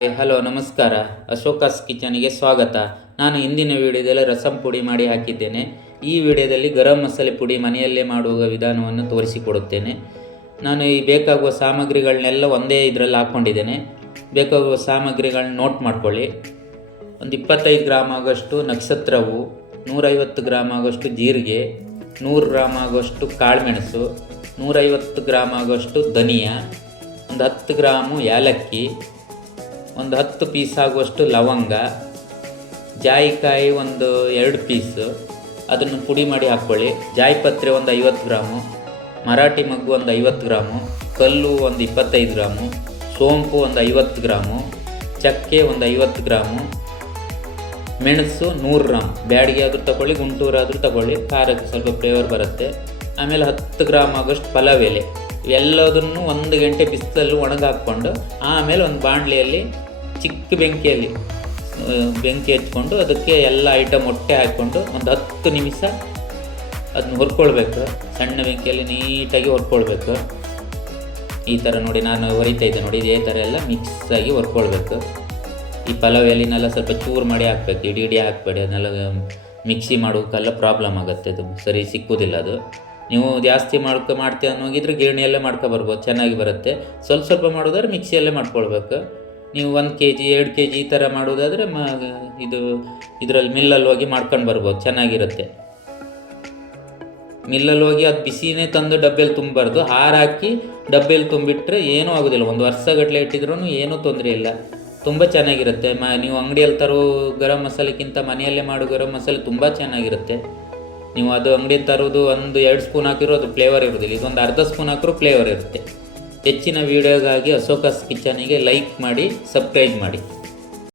Hello ನಮಸ್ಕಾರ. ಅಶೋಕಾಸ್ ಕಿಚನಿಗೆ ಸ್ವಾಗತ. ನಾನು ಇಂದಿನ ವಿಡಿಯೋದಲ್ಲಿ ರಸಂ ಪುಡಿ ಮಾಡಿ ಹಾಕಿದ್ದೇನೆ. ಈ ವಿಡಿಯೋದಲ್ಲಿ ಗರಂ ಮಸಾಲೆ ಪುಡಿ ಮನೆಯಲ್ಲೇ ಮಾಡುವ ವಿಧಾನವನ್ನು ತೋರಿಸಿಕೊಡುತ್ತೇನೆ. ನಾನು ಈ ಬೇಕಾಗುವ ಸಾಮಗ್ರಿಗಳನ್ನೆಲ್ಲ ಒಂದೇ ಇದರಲ್ಲಿ ಹಾಕ್ಕೊಂಡಿದ್ದೇನೆ. ಬೇಕಾಗುವ ಸಾಮಗ್ರಿಗಳನ್ನ ನೋಟ್ ಮಾಡ್ಕೊಳ್ಳಿ. ಒಂದು 25 ಗ್ರಾಮ್ ಆಗೋಷ್ಟು ನಕ್ಷತ್ರ ಹೂವು, 150 ಗ್ರಾಮ್ ಆಗೋಷ್ಟು ಜೀರಿಗೆ, 100 ಗ್ರಾಮ್ ಆಗೋಷ್ಟು ಕಾಳುಮೆಣಸು, 150 ಗ್ರಾಮ್ ಆಗೋಷ್ಟು ಧನಿಯಾ, ಒಂದು 10 ಗ್ರಾಮು ಏಲಕ್ಕಿ, ಒಂದು 10 ಪೀಸ್ ಆಗುವಷ್ಟು ಲವಂಗ, ಜಾಯಿಕಾಯಿ ಒಂದು 2 ಪೀಸು, ಅದನ್ನು ಪುಡಿ ಮಾಡಿ ಹಾಕ್ಕೊಳ್ಳಿ. ಜಾಯಿಪತ್ರೆ ಒಂದು 50 ಗ್ರಾಮು, ಮರಾಠಿ ಮಗ್ಗು ಒಂದು 50 ಗ್ರಾಮು, ಕಲ್ಲು ಒಂದು 25 ಗ್ರಾಮು, ಸೋಂಪು ಒಂದು 50 ಗ್ರಾಮು, ಚಕ್ಕೆ ಒಂದು 50 ಗ್ರಾಮು, ಮೆಣಸು 100 ಗ್ರಾಮ್. ಬ್ಯಾಡಿಗೆ ಆದರೂ ತಗೊಳ್ಳಿ, ಗುಂಟೂರಾದರೂ ತಗೊಳ್ಳಿ, ಖಾರಕ್ಕೆ ಸ್ವಲ್ಪ ಫ್ಲೇವರ್ ಬರುತ್ತೆ. ಆಮೇಲೆ 10 ಗ್ರಾಮ್ ಆಗೋಷ್ಟು ಪಲಾವ್ ಎಲೆ. ಎಲ್ಲದನ್ನು 1 ಗಂಟೆ ಬಿಸಿಲಲ್ಲಿ ಒಣಗಾಕ್ಕೊಂಡು ಆಮೇಲೆ ಒಂದು ಬಾಣಲೆಯಲ್ಲಿ ಚಿಕ್ಕ ಬೆಂಕಿ ಹಚ್ಕೊಂಡು ಅದಕ್ಕೆ ಎಲ್ಲ ಐಟಮ್ ಒಟ್ಟೆ ಹಾಕ್ಕೊಂಡು ಒಂದು 10 ನಿಮಿಷ ಅದನ್ನ ಹುರ್ಕೊಳ್ಬೇಕು. ಸಣ್ಣ ಬೆಂಕಿಯಲ್ಲಿ ನೀಟಾಗಿ ಹುರ್ಕೊಳ್ಬೇಕು. ಈ ಥರ ನೋಡಿ ನಾನು ಹೊರಿತಾ ನೋಡಿ, ಇದೇ ಥರ ಎಲ್ಲ ಮಿಕ್ಸಾಗಿ ಹುರ್ಕೊಳ್ಬೇಕು. ಈ ಪಲಾವ್ ಎಲೆನೆಲ್ಲ ಸ್ವಲ್ಪ ಚೂರು ಮಾಡಿ ಹಾಕ್ಬೇಕು, ಇಡೀ ಹಾಕಬೇಡಿ. ಅದನ್ನೆಲ್ಲ ಮಿಕ್ಸಿ ಮಾಡೋಕ್ಕೆಲ್ಲ ಪ್ರಾಬ್ಲಮ್ ಆಗುತ್ತೆ, ಅದು ಸರಿ ಸಿಕ್ಕುವುದಿಲ್ಲ. ಅದು ನೀವು ಜಾಸ್ತಿ ಮಾಡ್ತೀವಿ ಅನ್ನೋಗಿದ್ರೆ ಗಿರಣಿಯಲ್ಲೇ ಮಾಡ್ಕೊಬರ್ಬೋದು, ಚೆನ್ನಾಗಿ ಬರುತ್ತೆ. ಸ್ವಲ್ಪ ಮಾಡೋದಾದ್ರೆ ಮಿಕ್ಸಿಯಲ್ಲೇ ಮಾಡ್ಕೊಳ್ಬೇಕು. ನೀವು 1 kg 2 kg ಈ ಥರ ಮಾಡೋದಾದರೆ ಇದರಲ್ಲಿ ಮಿಲ್ಲಲ್ಲಿ ಹೋಗಿ ಮಾಡ್ಕೊಂಡು ಬರ್ಬೋದು, ಚೆನ್ನಾಗಿರುತ್ತೆ. ಮಿಲ್ಲಲ್ಲಿ ಹೋಗಿ ಅದು ಬಿಸಿನೇ ತಂದು ಡಬ್ಬೆಯಲ್ಲಿ ತುಂಬಬಾರ್ದು, ಹಾಕಿ ಡಬ್ಬೆಯಲ್ಲಿ ತುಂಬಿಟ್ರೆ ಏನೂ ಆಗೋದಿಲ್ಲ. 1 ವರ್ಷಗಟ್ಟಲೆ ಇಟ್ಟಿದ್ರೂ ಏನೂ ತೊಂದರೆ ಇಲ್ಲ, ತುಂಬ ಚೆನ್ನಾಗಿರುತ್ತೆ. ನೀವು ಅಂಗಡಿಯಲ್ಲಿ ತರೋ ಗರಂ ಮಸಾಲೆಗಿಂತ ಮನೆಯಲ್ಲೇ ಮಾಡೋ ಗರಂ ಮಸಾಲೆ ತುಂಬ ಚೆನ್ನಾಗಿರುತ್ತೆ. ನೀವು ಅದು ಅಂಗಡಿಯಲ್ಲಿ ತರೋದು 1-2 ಸ್ಪೂನ್ ಹಾಕಿರೋ ಅದು ಫ್ಲೇವರ್ ಇರೋದಿಲ್ಲ. ಇದೊಂದು ಅರ್ಧ ಸ್ಪೂನ್ ಹಾಕಿರೋ ಫ್ಲೇವರ್ ಇರುತ್ತೆ. ಹೆಚ್ಚಿನ ವೀಡಿಯೋಗಾಗಿ ಅಶೋಕಾಸ್ ಕಿಚನಿಗೆ ಲೈಕ್ ಮಾಡಿ, ಸಬ್ಸ್ಕ್ರೈಬ್ ಮಾಡಿ.